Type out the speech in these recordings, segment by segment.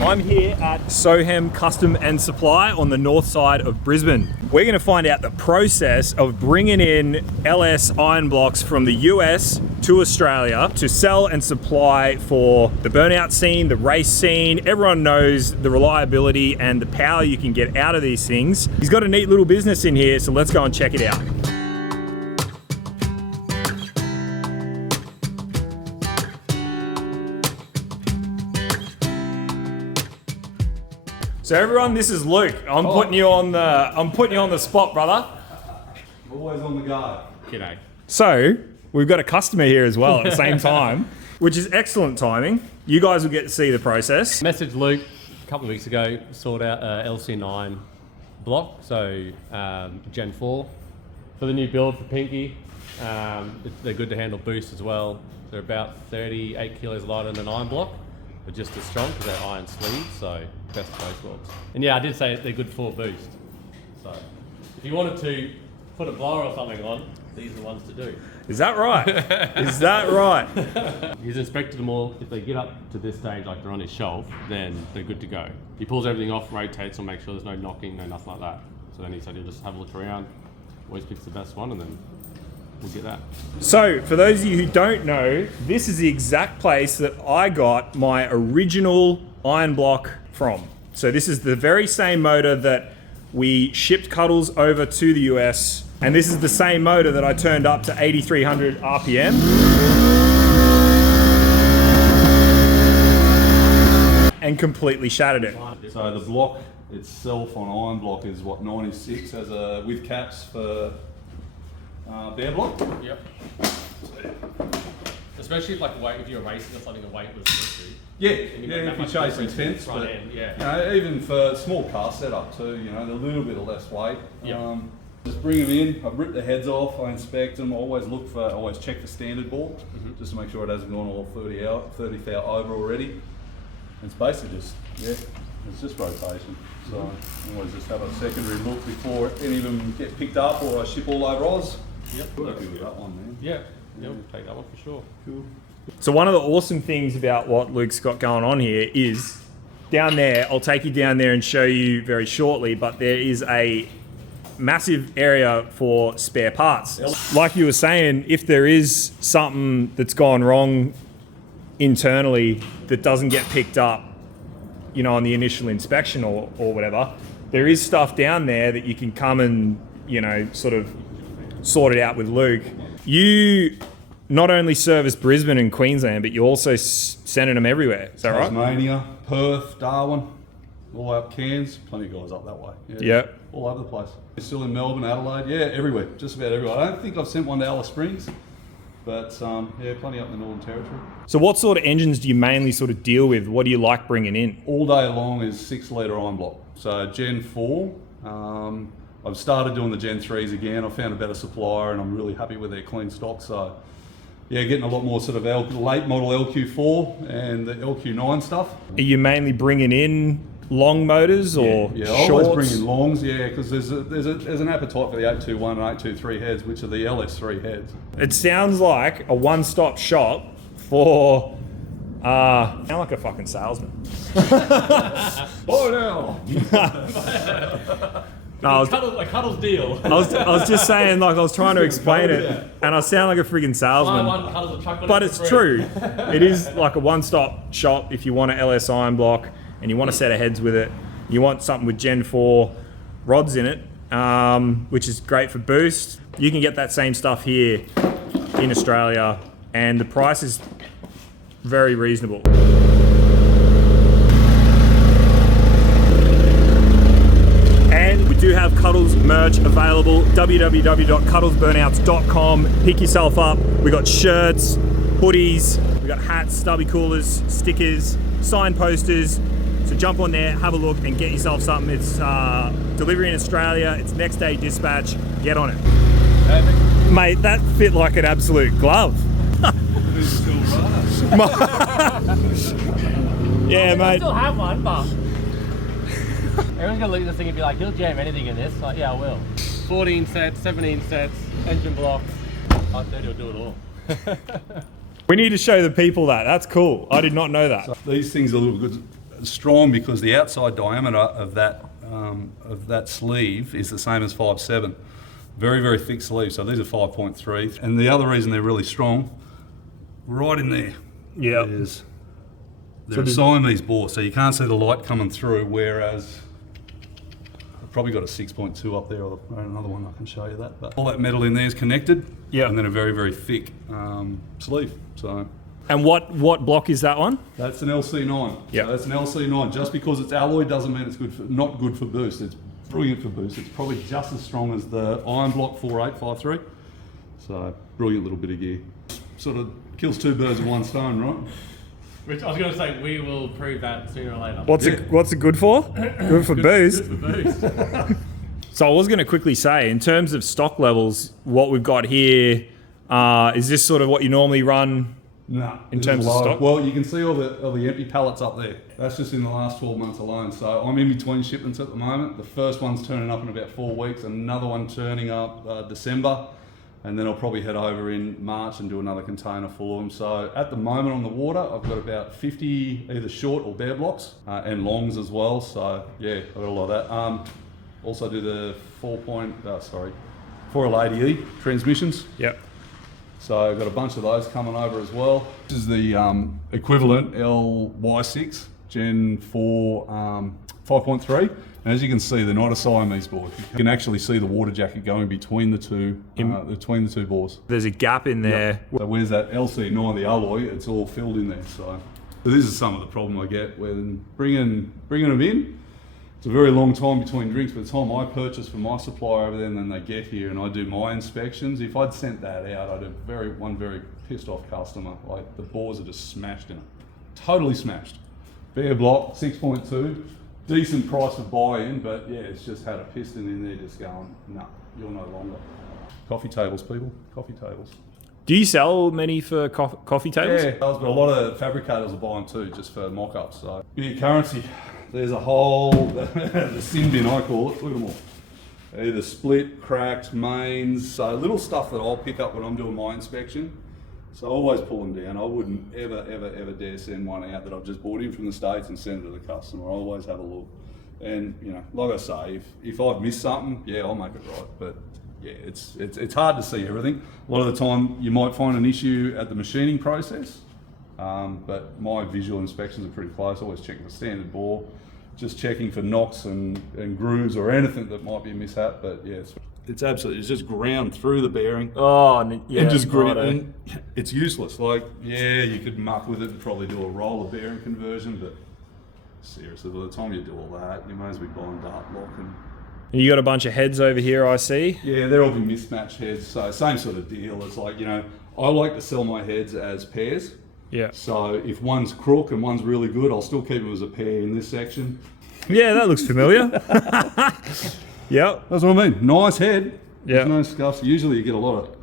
I'm here at SoHem Kustom and Supply on the north side of Brisbane. We're going to find out the process of bringing in LS iron blocks from the US to Australia to sell and supply for the burnout scene, the race scene. Everyone knows the reliability and the power you can get out of these things. He's got a neat little business in here, so let's go and check it out. So everyone, this is Luke. I'm putting you on the spot, brother. Always on the go. G'day. So we've got a customer here as well at the same time, which is excellent timing. You guys will get to see the process. Messaged Luke a couple of weeks ago, sort out a LC9 block, so Gen 4 for the new build for Pinky. They're good to handle boost as well. They're about 38 kilos lighter than an iron block, but just as strong because they're iron sleeves, so best of both worlds. And yeah, I did say they're good for boost. So if you wanted to put a blower or something on, these are the ones to do. Is that right? Is that right? He's inspected them all. If they get up to this stage, like they're on his shelf, then they're good to go. He pulls everything off, rotates, and make sure there's no knocking, no nothing like that. So then he said he'll just have a look around, always picks the best one, and then we'll get that. So for those of you who don't know, this is the exact place that I got my original iron block from. So this is the very same motor that we shipped Cuddles over to the US, and this is the same motor that I turned up to 8,300 RPM. And completely shattered it. So the block itself on iron block is what, 96 as a with caps for bare block. Yep. Especially if you're racing or something, a weight was an issue. Yeah, if you're chasing tents, but even for small car setup too, they're a little bit of less weight. Yep. Just bring them in, I rip the heads off, I inspect them, always check the standard bore, just to make sure it hasn't gone all 30 thou over already. It's basically it's just rotation. So I always just have a secondary look before any of them get picked up or I ship all over Oz. Yep. Happy with that one, man. Yeah, we'll take that one for sure. Cool. So one of the awesome things about what Luke's got going on here is down there, I'll take you down there and show you very shortly, but there is a massive area for spare parts. Like you were saying, if there is something that's gone wrong internally that doesn't get picked up, on the initial inspection or whatever, there is stuff down there that you can come and, sort of sort it out with Luke. You not only service Brisbane and Queensland, but you also sending them everywhere. Is that right? Tasmania, Perth, Darwin, all up Cairns, plenty of guys up that way. Yeah. All over the place. Still in Melbourne, Adelaide, everywhere, just about everywhere. I don't think I've sent one to Alice Springs, but plenty up in the Northern Territory. So what sort of engines do you mainly sort of deal with? What do you like bringing in? All day long is 6 litre iron block. So Gen 4, I've started doing the Gen 3s again. I found a better supplier and I'm really happy with their clean stock. So getting a lot more sort of late model LQ4 and the LQ9 stuff. Are you mainly bringing in long motors or shorts? I always bring in longs, because there's an appetite for the 821 and 823 heads, which are the LS3 heads. It sounds like a one-stop shop for sound like a fucking salesman. Oh no! No, a Cuddles deal. I was just saying, I was trying to explain it, and I sound like a friggin' salesman. But it's true. It is like a one-stop shop if you want an LS iron block and you want a set of heads with it. You want something with Gen 4 rods in it, which is great for boost. You can get that same stuff here in Australia, and the price is very reasonable. And we do have Cuddles merch available, www.cuddlesburnouts.com. Pick yourself up. We got shirts, hoodies, we got hats, stubby coolers, stickers, sign posters. So jump on there, have a look and get yourself something. It's delivery in Australia, it's next day dispatch, get on it. Perfect. Mate, that fit like an absolute glove. Yeah, mate. I still have one, but everyone's gonna look at this thing and be like, he'll jam anything in this. Like, yeah, I will. 14 sets, 17 sets, engine blocks. I said he'll do it all. We need to show the people that. That's cool. I did not know that. So these things are a little strong because the outside diameter of that sleeve is the same as 5.7. Very, very thick sleeve. So these are 5.3. And the other reason they're really strong, right in there, Yeah. they're a Siamese bore, so you can't see the light coming through, whereas I've probably got a 6.2 up there, or another one I can show you that. But all that metal in there is connected, Yeah. and then a very, very thick sleeve. So And what block is that one? that's an LC9. Yeah. So that's an LC9. Just because it's alloy doesn't mean it's not good for boost. It's brilliant for boost. It's probably just as strong as the iron block 4853. So brilliant little bit of gear. Sort of kills two birds with one stone, right? Which I was going to say, we will prove that sooner or later. What's it good for? Good for boost. Good for boost. So I was going to quickly say, in terms of stock levels, what we've got here, is this sort of what you normally run? No. In terms of stock? Well, you can see all the empty pallets up there. That's just in the last 12 months alone. So I'm in between shipments at the moment. The first one's turning up in about 4 weeks, another one turning up December, and then I'll probably head over in March and do another container full of them. So at the moment on the water, I've got about 50 either short or bare blocks and longs as well. So yeah, I've got a lot of that. Also do the 4L80E transmissions. Yep. So I've got a bunch of those coming over as well. This is the equivalent LY6 Gen 4 5.3. And as you can see, they're not a Siamese board. You can actually see the water jacket going between the two bores. There's a gap in there. So where's that LC9, the alloy? It's all filled in there. So this is some of the problem I get when bringing them in. It's a very long time between drinks. By the time I purchase from my supplier over there and then they get here and I do my inspections, if I'd sent that out, I'd have one very pissed off customer. Like the bores are just smashed in it. Totally smashed. Bare block, 6.2. Decent price for buy-in, but yeah, it's just had a piston in there just going, no, you're no longer. Coffee tables, people, coffee tables. Do you sell many for coffee tables? Yeah, but a lot of fabricators are buying too, just for mock-ups. So, yeah, currency. There's a whole, the sin bin I call it, look at them all. Either split, cracked, mains, so little stuff that I'll pick up when I'm doing my inspection. So I always pull them down. I wouldn't ever dare send one out that I've just bought in from the States and send it to the customer. I always have a look. And you know, like I say, if I've missed something, yeah, I'll make it right. But yeah, it's hard to see everything. A lot of the time you might find an issue at the machining process. But my visual inspections are pretty close. Always checking for standard bore, just checking for knocks and grooves or anything that might be a mishap. But yeah, it's just ground through the bearing. Oh, yeah. And just ground. And it's useless. Like, yeah, you could muck with it and probably do a roller bearing conversion, but seriously, by the time you do all that, you may as well be buying dart lock and. You got a bunch of heads over here, I see. Yeah, they're all be mismatched heads. So same sort of deal. It's like, you know, I like to sell my heads as pairs. Yeah. So if one's crook and one's really good, I'll still keep them as a pair in this section. Yeah, that looks familiar. Yep. That's what I mean. Nice head. Yeah. There's no scuffs. Usually you get a lot of,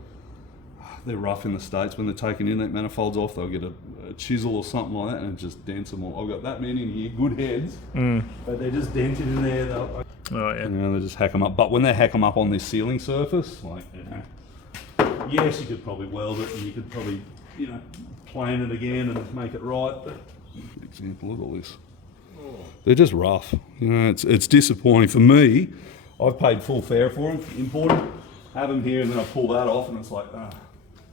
they're rough in the States when they're taking inlet manifolds off. They'll get a chisel or something like that and it just dents them all. I've got that many in here, good heads, but they're just dented in there. Oh, yeah. You know, they just hack them up. But when they hack them up on this sealing surface, like, you know, yes, you could probably weld it and you could probably, you know, plane it again and make it right. But good example of all this. They're just rough. You know, it's disappointing for me. I've paid full fare for them, imported, have them here, and then I pull that off, and it's like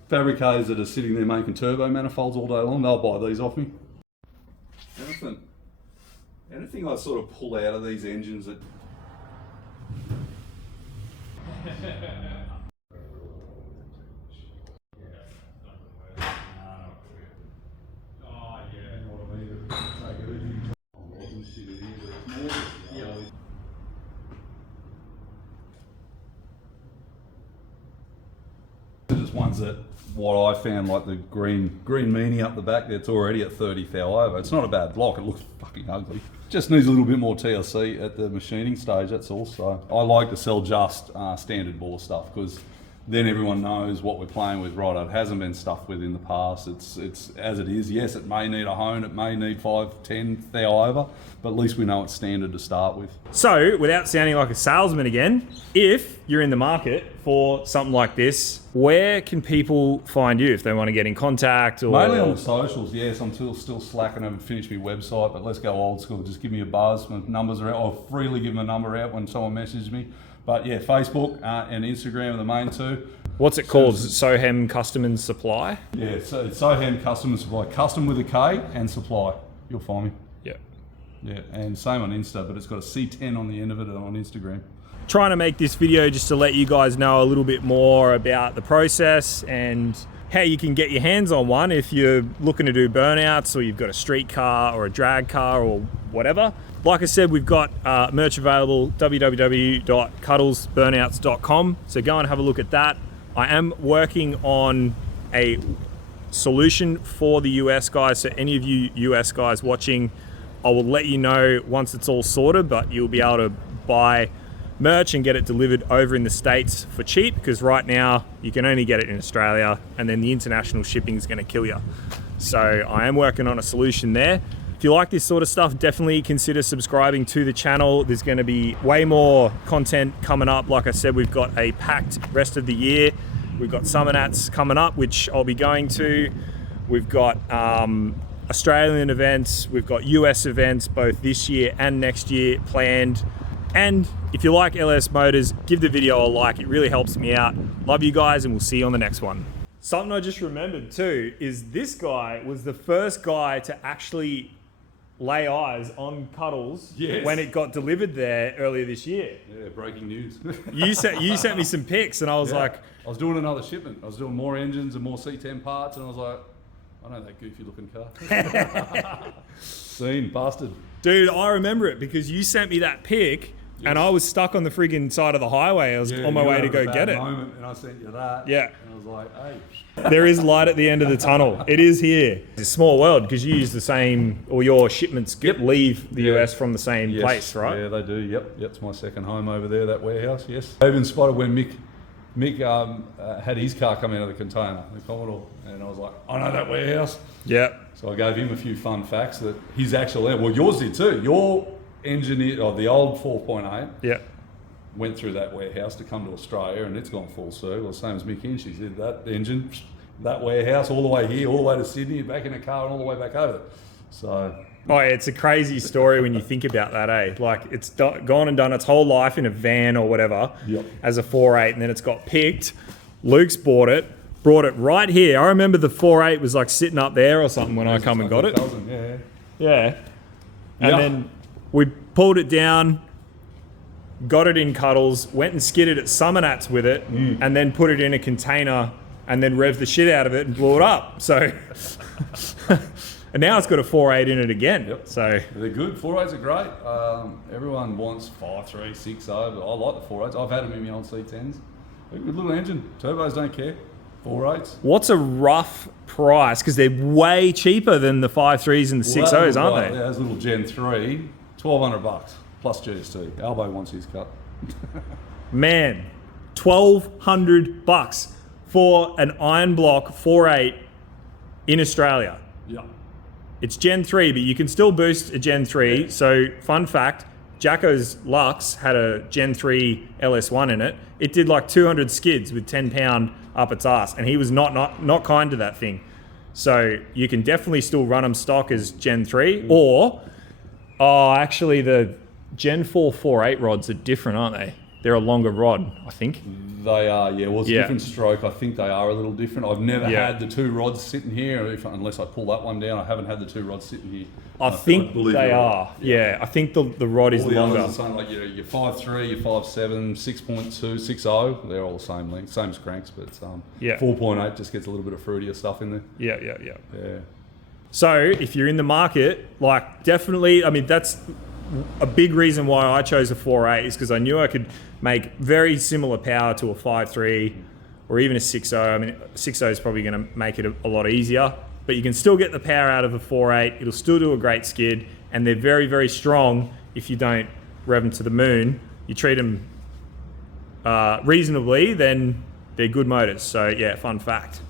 fabricators that are sitting there making turbo manifolds all day long. They'll buy these off me. Anything I sort of pull out of these engines that. Just ones that what I found, like the green meanie up the back, that's already at 30 thou over. It's not a bad block. It looks fucking ugly. Just needs a little bit more TLC at the machining stage. That's all. So I like to sell just standard bore stuff because then everyone knows what we're playing with. Right, it hasn't been stuffed with in the past. It's as it is. Yes, it may need a hone, it may need 5, 10 thou over, but at least we know it's standard to start with. So, without sounding like a salesman again, if you're in the market for something like this, where can people find you if they want to get in contact? Or Mainly on the socials, yes. I'm still slacking, I haven't finished my website, but let's go old school. Just give me a buzz. My numbers are out. I'll freely give my number out when someone messages me. But yeah, Facebook and Instagram are the main two. What's it called? SoHem Kustom and Supply? Yeah, so it's SoHem Kustom and Supply. Custom with a K and Supply. You'll find me. Yeah. Yeah, and same on Insta, but it's got a C10 on the end of it on Instagram. Trying to make this video just to let you guys know a little bit more about the process and how you can get your hands on one if you're looking to do burnouts or you've got a street car or a drag car or whatever. Like I said, we've got merch available, www.cuddlesburnouts.com. So go and have a look at that. I am working on a solution for the US guys. So any of you US guys watching, I will let you know once it's all sorted, but you'll be able to buy merch and get it delivered over in the States for cheap, because right now you can only get it in Australia and then the international shipping is going to kill you. So I am working on a solution there. If you like this sort of stuff, definitely consider subscribing to the channel. There's going to be way more content coming up. Like I said, we've got a packed rest of the year. We've got Summer Nats coming up, which I'll be going to. We've got Australian events. We've got US events, both this year and next year planned. And if you like LS Motors, give the video a like. It really helps me out. Love you guys, and we'll see you on the next one. Something I just remembered too is this guy was the first guy to actually lay eyes on Cuddles when it got delivered there earlier this year. Yeah, breaking news. You sent me some pics, and I was like, I was doing another shipment. I was doing more engines and more C10 parts, and I was like, I know that goofy looking car. Seen, bastard. Dude, I remember it because you sent me that pic. Yes. And I was stuck on the friggin' side of the highway. I was on my way to go get it. Moment, and I sent you that. Yeah. And I was like, hey. There is light at the end of the tunnel. It is here. It's a small world because you use the same, or your shipments leave the US from the same place, right? Yeah, they do. Yep. It's my second home over there, that warehouse. Yes. I even spotted when Mick had his car come out of the container, the Commodore, and I was like, I know that warehouse. Yeah. So I gave him a few fun facts that his actual, well, yours did too. Your engineer, or the old 4.8, went through that warehouse to come to Australia, and it's gone full circle. The same as Mick Inch. He said that engine, that warehouse, all the way here, all the way to Sydney, back in a car, and all the way back over. So. Oh, it's a crazy story when you think about that, eh? Like, it's gone and done its whole life in a van or whatever as a 4.8, and then it's got picked. Luke's brought it right here. I remember the 4.8 was like sitting up there or something when I come and got it. Yeah. And then we pulled it down, got it in Cuddles, went and skidded at Summer Nats with it, and then put it in a container and then revved the shit out of it and blew it up. So, and now it's got a 4.8 in it again. So they're good. 4.8s are great. Everyone wants 5.3, 6.0, but I like the 4.8s. I've had them in my old C10s. They're a good little engine. Turbos don't care. 4.8s. What's a rough price? Because they're way cheaper than the 5.3s and the 6.0s, aren't they? Yeah, those little Gen 3, $1,200 plus GST. Albo wants his cut. Man, $1,200 for an iron block 4.8 in Australia. Yeah. It's Gen 3, but you can still boost a Gen 3. Yeah. So, fun fact, Jacko's Lux had a Gen 3 LS1 in it. It did like 200 skids with 10 pound up its ass, and he was not kind to that thing. So you can definitely still run them stock as Gen 3, or actually the Gen 4 4.8 rods are different, aren't they? They're a longer rod, I think. They are, yeah. Well, it's a different stroke. I think they are a little different. I've never had the two rods sitting here, unless I pull that one down. I haven't had the two rods sitting here. I think they are. Yeah, I think the rod is longer. All the others are the same, like your 5.3, your 5.7, 6.2, 6.0. They're all the same length, same as cranks, but 4.8 just gets a little bit of fruitier stuff in there. Yeah. So if you're in the market, like definitely, I mean, that's a big reason why I chose a 4.8 is because I knew I could make very similar power to a 5.3 or even a 6.0. I mean, 6.0 is probably going to make it a lot easier, but you can still get the power out of a 4.8. It'll still do a great skid, and they're very, very strong if you don't rev them to the moon. You treat them reasonably, then they're good motors. So yeah, fun fact.